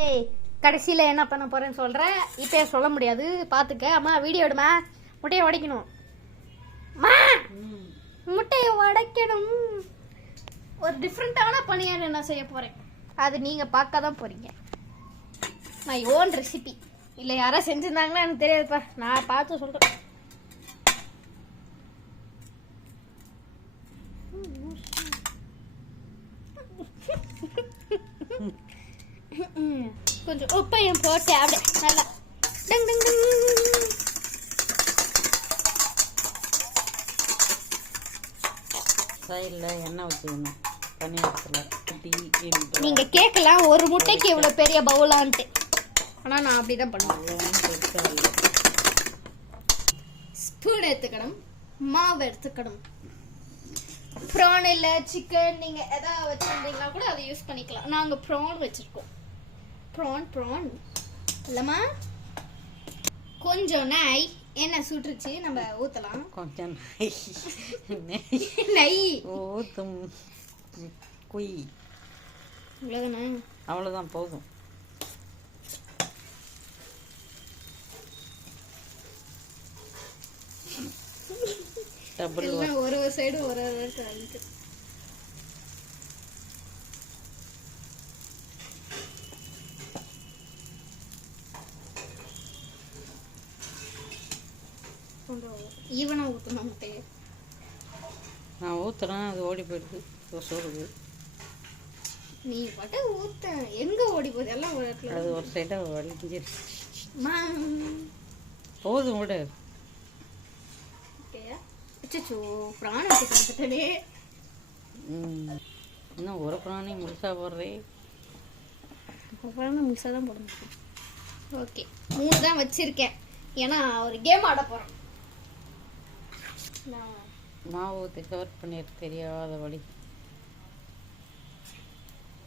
ஏய் கடைசியில் என்ன பண்ண போகிறேன்னு சொல்கிறேன். இப்போ சொல்ல முடியாது, பார்த்துக்க. அம்மா வீடியோ எடுமா. முட்டையை உடைக்கணும். முட்டையை உடைக்கணும். ஒரு டிஃப்ரெண்ட்டான பணியாரம் நான் செய்ய போகிறேன். அது நீங்கள் பார்க்க தான் போகிறீங்க. நான் ஓன் ரெசிபி இல்லை யாராவது செஞ்சுருந்தாங்கன்னா எனக்கு தெரியாதுப்பா. நான் பார்த்து சொல்கிறேன். கொஞ்சம் உப்பையும் போட்டு அப்படியே நல்லா டங் டங் டங். சைடில் எண்ணெய் ஊற்றிக்கணும் பனியாரத்தில். நீங்கள் கேட்கலாம் ஒரு முட்டைக்கு இவ்வளோ பெரிய பவுலான்ட்டு. ஆனால் நான் அப்படி தான் பண்ணுவேன். ஸ்பூன் எடுத்துக்கணும், மாவு எடுத்துக்கணும். ப்ரான் இல்லை சிக்கன் நீங்கள் எதாவது வச்சுருந்தீங்கன்னா கூட அதை யூஸ் பண்ணிக்கலாம். நாங்கள் ப்ரான் வச்சுருக்கோம். ப்ரான் இல்லைம்மா. கொஞ்சம் நெய் எண்ணெய் சுட்டுருச்சு, நம்ம ஊற்றலாம். கொஞ்சம் நெய் ஊற்றும் குய். இவ்வளோதானே? அவ்வளோதான், போதும். ஒரு சைடு ஒரு இருக்கு. ஈவனா ஊற்றணும் முட்டையை. நான் ஊற்றுறேன், அது ஓடி போயிடுது. சோறுது நீ பட்ட ஊத்த எங்க ஓடி போகுது? எல்லாம் ஒரு இடத்துல. அது ஒரு சைடாக வலிஞ்சிருச்சு. போதும் விடு. அச்சோ பிராணம் வச்சுட்டே. இன்னும் ஒரு பிராணி முழுசாக போடுறேன். பிராணம் முழுசாக தான் போடணும். ஓகே, 3 தான் வச்சிருக்கேன். ஏன்னா ஒரு கேம் ஆட போகிறோம். மாவு ஊற்றி கவர் பண்ணிட்டு தெரியாத வழி.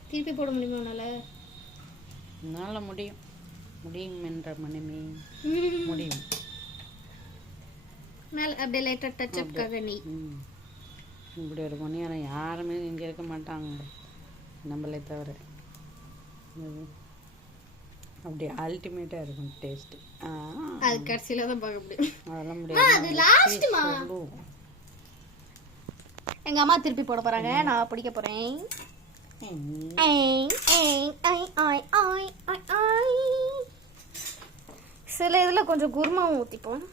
திருப்பி போட முடியுமா உன்னால? என்னால் முடியும். முடியும் என்ற மனமே முடியும். மேலே அப்படியே லைட்டாக டச்சப்காக நீ. இப்படி ஒரு பணியாரம் யாருமே இங்கே இருக்க மாட்டாங்க, நம்மளே தவிர. அப்படி அல்டிமேட்டாக இருக்கும் டேஸ்ட்டு. அது கடைசியில் தான் பார்க்க முடியும். அதெல்லாம் முடியாது. எங்கள் அம்மா திருப்பி போட போகிறாங்க, நான் பிடிக்க போகிறேன். சில இதில் கொஞ்சம் குருமாவும் ஊற்றிப்போம்.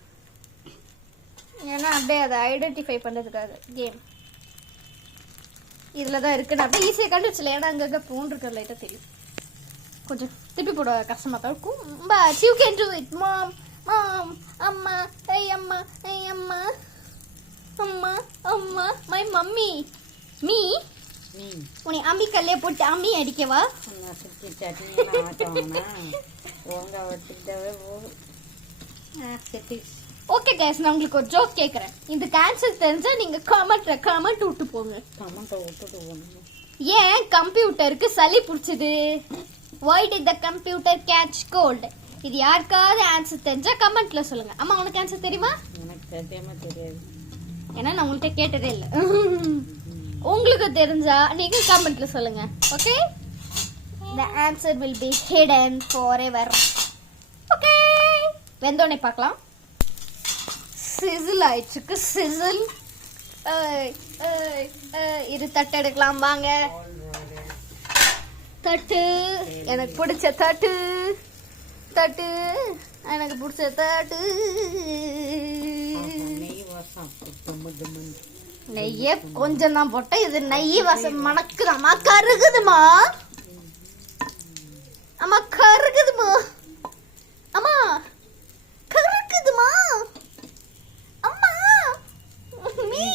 ஏன்னா அப்படியே அதை ஐடென்டிஃபை பண்ணுறதுக்காக கேம். இதில் தான் இருக்குன்னு அப்படியே ஈஸியாக கண்டுபிடிச்சல. ஏன்னா அங்கங்கே பூண்டு இருக்கிற லைட்டாக தெரியும். கொஞ்சம் திருப்பி போட கஷ்டமாக தான் இருக்கும். But you can do it mom. Mom அம்மா ஐ அம்மா ஐ அம்மா அம்மா அம்மா மை மம்மி மீ. உன்னை அம்மி கல்லே போட்டு அம்மி அடிக்கவா? ஓகே கைஸ், நான் உங்களுக்கு ஒரு ஜோக் கேட்குறேன். இந்த ஆன்சர் தெரிஞ்சால் நீங்கள் கமெண்ட் விட்டு போங்க. ஏன் கம்ப்யூட்டருக்கு சளி பிடிச்சது? Why did the computer catch cold? இது யாருக்காவது ஆன்சர் தெரிஞ்சா கமெண்ட்ல சொல்லுங்க. அம்மா உனக்கு ஆன்சர் தெரியுமா? எனக்கு தெரியாம தெரியாது. ஏன்னா நான் உங்கள்கிட்ட கேட்டதே இல்லை. உங்களுக்கு தெரிஞ்சா நீங்க கமெண்ட்ல சொல்லுங்க. Okay, the answer will be hidden forever. Okay, வெந்தோனே பார்க்கலாம். சிசில் ஆயிடுச்சுக்கு சிசில். இது தட்டு எடுக்கலாம் வாங்க. தட்டு எனக்கு பிடிச்ச தட்டு. தட்டு எனக்கு பிடிச்ச தட்டு. நெய்ய கொஞ்சம் தான் போட்டேன். இது நெய் வாசம் மணக்குதாம்மா. கருகுதுமா அம்மா, கருகுதுமா அம்மா, கருகுதுமா அம்மா. மீ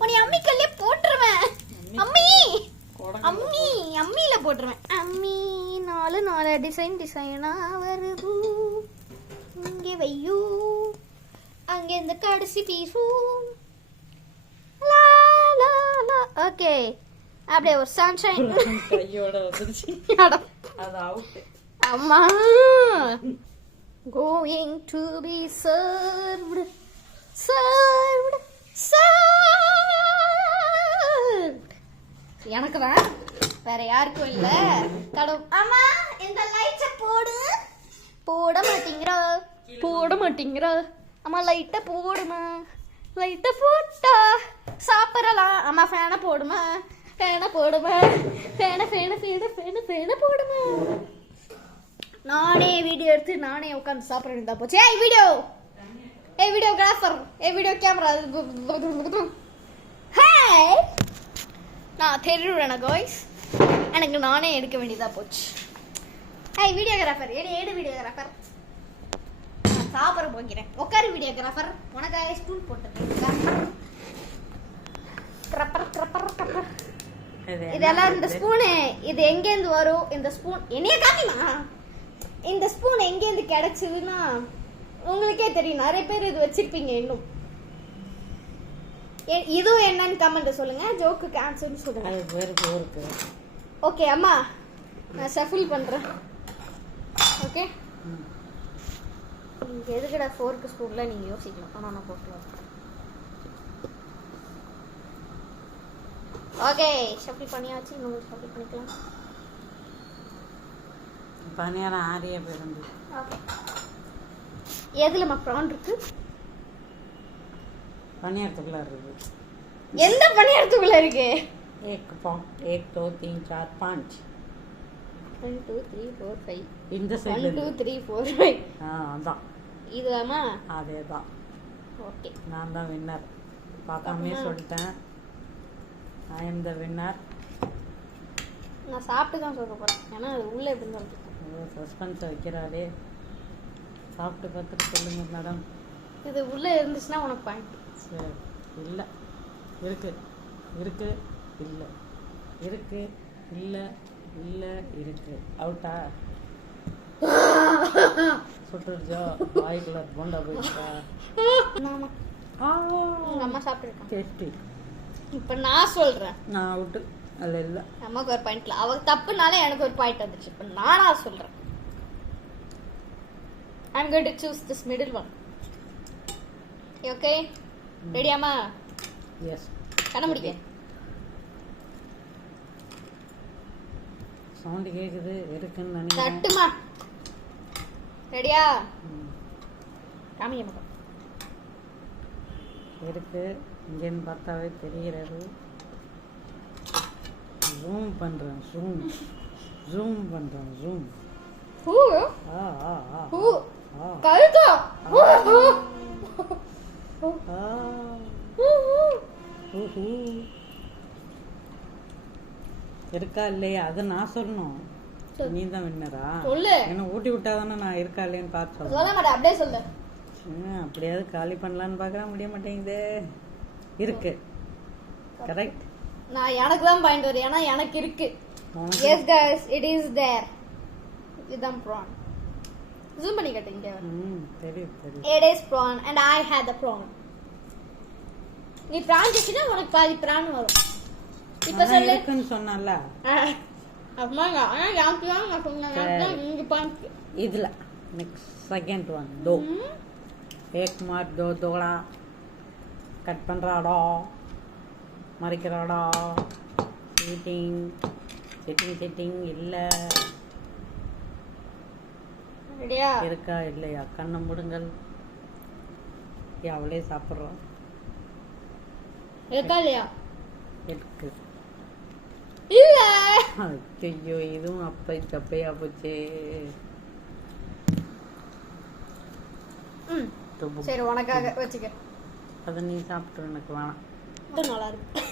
உன்னை அம்மி கல்லே போட்டுருவேன். அம்மி அம்மி அம்மியில போட்டுருவேன். அம்மி 4 டிசைனா வருது. இங்கே வையூ, அங்கே இந்த கடைசி பீஸூ. ஓகே, அப்படியே ஒரு சன்ஷைன் கையோட வந்துருச்சு. அது அவுட். அம்மா going to be served served served. எனக்கு தான், வேற யாருக்கும் இல்லை. அம்மா இந்த லைட்டை போடு. போட மாட்டேங்கிறா, போட மாட்டேங்கிறா. அம்மா லைட்டை போடுமா, லைட்டை போட்டா சாப்பிடலாம். அம்மா ஃபேனை போடுமா, ஃபேனை போடுமா, ஃபேனை ஃபேனை ஃபேனை ஃபேனை ஃபேனை போடுமா. நானே வீடியோ எடுத்து நானே உட்காந்து சாப்பிட வேண்டியதா போச்சு. ஏய் வீடியோகிராஃபர், வீடியோ கேமரா. ஹாய், நான் தெரியுறேன் காய்ஸ், எனக்கு நானே எடுக்க வேண்டியதா போச்சு. ஏய் வீடியோகிராஃபர், எடு வீடியோகிராஃபர். நான் சாப்பிட போகிறேன். உட்காரு வீடியோகிராஃபர், உனக்காக ஸ்டூல் போட்டுருக்கேன். இதெல்லாம் இந்த ஸ்பூனு இது எங்கேருந்து வரும்? இந்த ஸ்பூன் என்னைய காமிமா. இந்த ஸ்பூன் எங்கேருந்து கிடைச்சதுன்னா உங்களுக்கே தெரியும். நிறைய பேர் இது வச்சிருப்பீங்க. இன்னும் இதுவும் என்னன்னு கமெண்ட் சொல்லுங்க. ஜோக்குக்கு ஆன்சர்னு சொல்லுங்க. ஓகே அம்மா, நான் ஷஃபில் பண்றேன். ஓகே, நீங்க எதுக்குடா ஃபோர்க்கு ஸ்பூன்ல நீங்க யோசிக்கலாம். ஆனால் நான் போட்டுருவேன். ஓகே, ஷஃபில் பண்ணியாச்சு. இன்னும் ஷஃபில் பண்ணிக்கலாம். பணியாரம் ஆறிய போயிருந்து. ஓகே, எதுலமா ப்ரான் இருக்கு? பணியாரத்துக்குள்ள இருக்கு. எந்த பணியாரத்துக்குள்ள இருக்கு? एक 2 3 4 5 1 2 3 4 5 இந்த சைடுல 1 2 3 4 5. அதான் இதுவாமா? அதேதான். ஓகே, நான் தான் வின்னர். பார்க்காமே சொல்லிட்டேன். I am the winner. நான் சாப்பிட்டு தான் சொல்ல போறேன். ஏன்னா அது உள்ள எப்படி சொல்லிட்டு சஸ்பென்ஸ் வைக்கிறாளே. சாப்பிட்டு பார்த்துட்டு சொல்லுங்க மேடம். இது உள்ள இருந்துச்சுன்னா உனக்கு பாயிண்ட். சரி, இல்லை இருக்கு இருக்கு இல்லை இருக்கு இல்லை இல்லை இருக்கு. அவுட்டா? சுட்டுருச்சோ? வாய்க்குள்ள போண்டா போயிடுச்சா? உங்க அம்மா சாப்பிட்டுருக்காங்க. டேஸ்டி. இப்போ நான் சொல்றேன். நான் அவுட்டு. அல்ல இல்லை, அம்மாவுக்கு ஒரு பாயிண்ட்ல அவ தப்புனால எனக்கு ஒரு பாயிண்ட் வந்துச்சு. இப்போ நானா சொல்றேன். I'm going to choose this middle one. You okay? Ready அம்மா? எஸ். கண்ண முடிக்க. சவுண்டு கேட்குது. இருக்குன்னு நினைக்கிறேன். தட்டுமா. ரெடியா? காமிங்க மக்கா. இருக்கு. இங்கேன்னு பார்த்தாவே தெரிகிறது. ஜூம் பண்ணுறேன். ஜூம் பண்ணுறேன். ஜூம். ஹூ ஆ ஆ ஆ ஹூ ஆ கல்கா. ஹூ ஹூ ஆ ஊஹூ. இருக்கா இல்லையா அது நான் சொல்லணும். நீ தான் வின்னரா? சொல்லு. என்ன ஊட்டி விட்டா தானே நான் இருக்கா இல்லையான்னு பார்த்து சொல்ல சொல்லுவேன். மாட்டேன், அப்படியே சொல்லு. அப்படியாவது காலி பண்ணலான்னு பார்க்குறேன். முடிய மாட்டேங்குது. இருக்கு. கரெக்ட். நான் எனக்கு தான் பாயிண்ட் வரும். ஏன்னா எனக்கு இருக்கு. Yes guys, it is there. இதுதான் prawn. ஜூம் பண்ணி காட்டுங்க. தெரியும். It is prawn and I had the prawn. நீ prawn கேட்டினா உனக்கு பாதி prawn வரும். இப்ப சொல்லு. இருக்குன்னு சொன்னல. அம்மாங்க ஆனா யாருக்கு தான் நான் சொன்னேன். இங்க பாயிண்ட். இதுல நெக்ஸ்ட் செகண்ட் ஒன் दो. एक मार दो दोड़ा கட் பண்றாடா, மறைக்கிறாடா. சிட்டிங் இல்ல. ரெடியா? இருக்கா இல்லையா? கண்ணை முடுங்கள். அவளே சாப்பிட்றோம். இருக்கா இல்லையா? இருக்கு. இல்ல. ஐயோ, இதுவும் அப்பை தப்பையா போச்சு. சரி, உனக்காக வச்சுக்க. அதை நீ சாப்பிட்டு எனக்கு வேணாம். நல்லா இருக்கு.